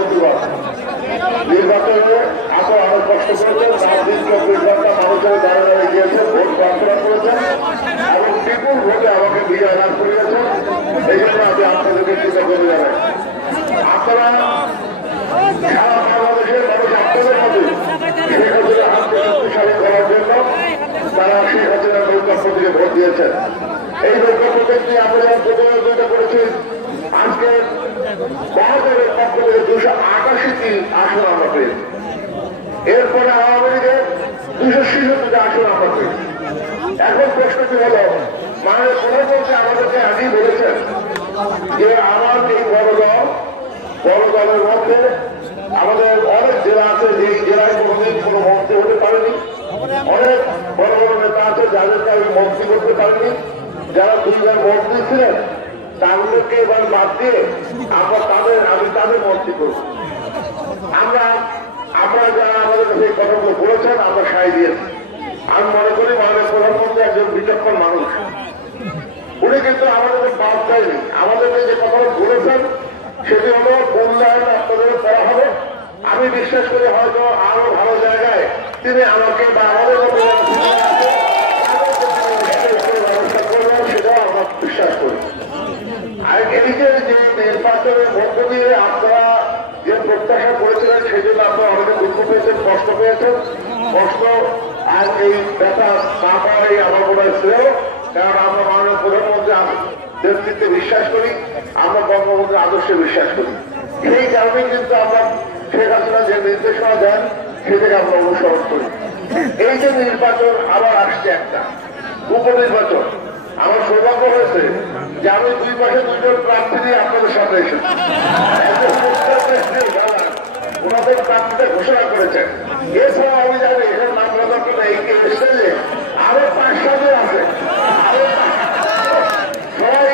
প্রতিবাদ নির্বাচনে এত অনেক কষ্ট করেছেন, রাত দিন 24 ঘন্টা মানুষের দাঁড়িয়ে দাঁড়িয়ে গিয়েছেন, ভোট প্রার্থনা করেছেন এবং বিপুল ভোটে আমাকে বিজয় লাভ করিয়েছেন। এই জন্য আমি আপনাদেরকে কৃতজ্ঞতা জানাই। আপনারা সারা বাংলাদেশের মানুষ আপনাদের মধ্যে শেখ হাসিনা হাতকে শক্তিশালী করার জন্য তারা শেখ হাসিনার নৌকা প্রতীকে ভোট দিয়েছেন। এই নৌকা প্রতীক নিয়ে আমরা প্রতিযোগিতা করেছি। আজকে মহাদেবের পক্ষ থেকে 288টি আসন আমরা পেয়েছি। এরপরে আওয়ামী লীগের 266টি আসন আমরা পেয়েছি। এখন প্রশ্নটি হল, মাননীয় প্রধানমন্ত্রী আমাদেরকে আগেই বলেছেন যে আমার এই বড় দলের মধ্যে আমাদের অনেক জেলা আছে, যেই জেলায় কোনোদিন কোনো মন্ত্রী হতে পারেনি, অনেক বড় বড় নেতা আছে যাদেরকে আমি মন্ত্রী করতে পারিনি, যারা 2বার মন্ত্রী ছিলেন তাদেরকে এবার বাদ দিয়ে আমি তাদের মন্ত্রী করব। আমরা যারা আমাদের কাছে এই কথাগুলো বলেছেন আমরা সায় দিয়েছি। আমি মনে করি মাননীয় প্রধানমন্ত্রী একজন বিচক্ষণ মানুষ, উনি কিন্তু আমাদের বাদ দেয়নি। আমাদেরকে যে কথাটা বলেছেন সেটি হলো মূল্যায়ন আপনাদের করা হবে। আমি বিশ্বাস করি হয়তো আরো ভালো জায়গায় তিনি আমাকে বা আমাদের ব্যবস্থা করবেন, সেটাও আমরা বিশ্বাস করি। আর এদিকে যে নির্বাচনের মধ্য দিয়ে আপনারা যে প্রত্যাশা করেছিলেন সেই জন্য আপনারা অনেকে দুঃখ পেয়েছেন, কষ্ট পেয়েছেন। কষ্ট আর এই ব্যথা না পাওয়াই আমার মনে হয় শ্রেয়, কারণ আমরা মাননীয় প্রধানমন্ত্রী নেতৃত্বে বিশ্বাস করি, আমরা বঙ্গবন্ধুর আদর্শে বিশ্বাস করি। সেই কারণে কিন্তু আমরা শেখ হাসিনা যে নির্দেশনা দেন সেটাকে আমরা অনুসরণ করি। এই যে নির্বাচন আবার আসছে একটা উপনির্বাচন, আমার সৌভাগ্য হয়েছে যে আমি 2 পাশে 2জন প্রার্থী নিয়ে আপনাদের সামনে এসেছি। ওনাদের প্রার্থীটা ঘোষণা করেছেন। এছাড়া আমি জানি এখানে নাম রাখা এই স্টেজে আরো 5-6 জন আছে। সবাই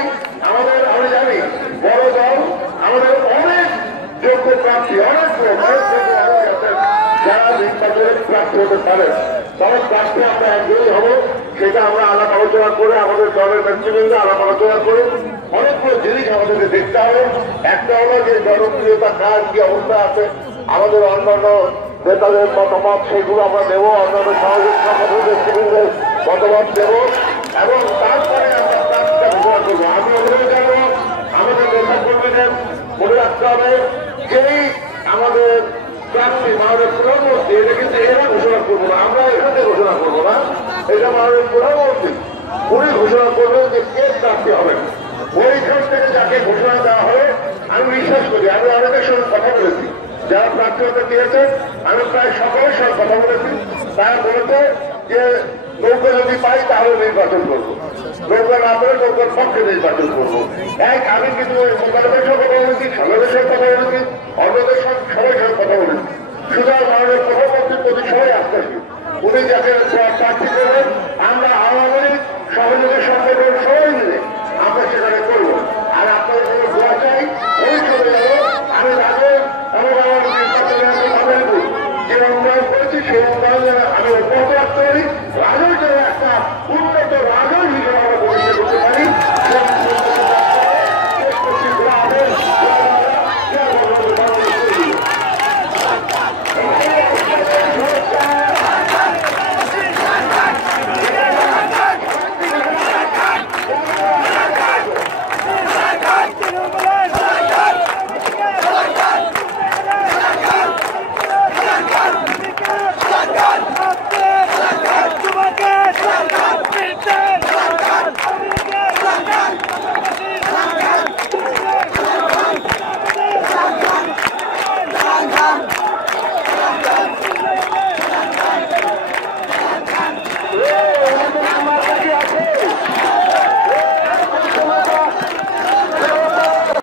আমাদের, আমি জানি বড় দল আমাদের অনেক যোগ্য প্রার্থী, অনেক যারা নির্বাচনে প্রার্থী হতে পারেন। তবে প্রার্থী আমরা একজনই হবো, সেটা আমরা আলাপ আলোচনা করে আমাদের দলের নেতৃবৃন্দ আলাপ আলোচনা করে অনেকগুলো জিনিস আমাদেরকে দেখতে হবে। একটা হলো যে জনপ্রিয়তা কার কি অবস্থা আছে, আমাদের অন্যান্য নেতাদের মতামত সেগুলো আমরা দেবো, অন্যান্য সামাজিক সংগঠন নেতৃবৃন্দের মতামত দেব এবং তারপরে আমরা প্রার্থীটা ঘোষণা করবো। আমি অনুরোধ জানাবো আমাদের নেতা কর্মীদের মনে রাখতে হবে যেই আমাদের প্রার্থী মাননীয় প্রধানমন্ত্রী, এটা কিন্তু এরা ঘোষণা করবো না, আমরা এখানে ঘোষণা করবো না, এটা মাননীয় প্রধানমন্ত্রী উনি ঘোষণা করবেন যে কে প্রার্থী হবেন। ওইখান থেকে যাকে ঘোষণা দেওয়া হবে আমি বিশ্বাস করি, আমি অনেকের সঙ্গে কথা বলেছি যারা প্রার্থী হতে দিয়েছেন, আমি প্রায় সকলের সঙ্গে কথা বলেছি। তারা বলেছে যে নৌকা যদি পাই তাহলে নির্বাচন করবো, নৌকা না পেলে নৌকার পক্ষে নির্বাচন করবো। আমি কিন্তু মোকাবের সঙ্গে কথা বলেছি, সমাজের সঙ্গে কথা বলেছি, অন্যদের সঙ্গে সবাই সঙ্গে কথা বলেছি। সুতরাং মাননীয় প্রধানমন্ত্রীর প্রতি সবাই আসতেছি, উনি যাকে প্রার্থী করবেন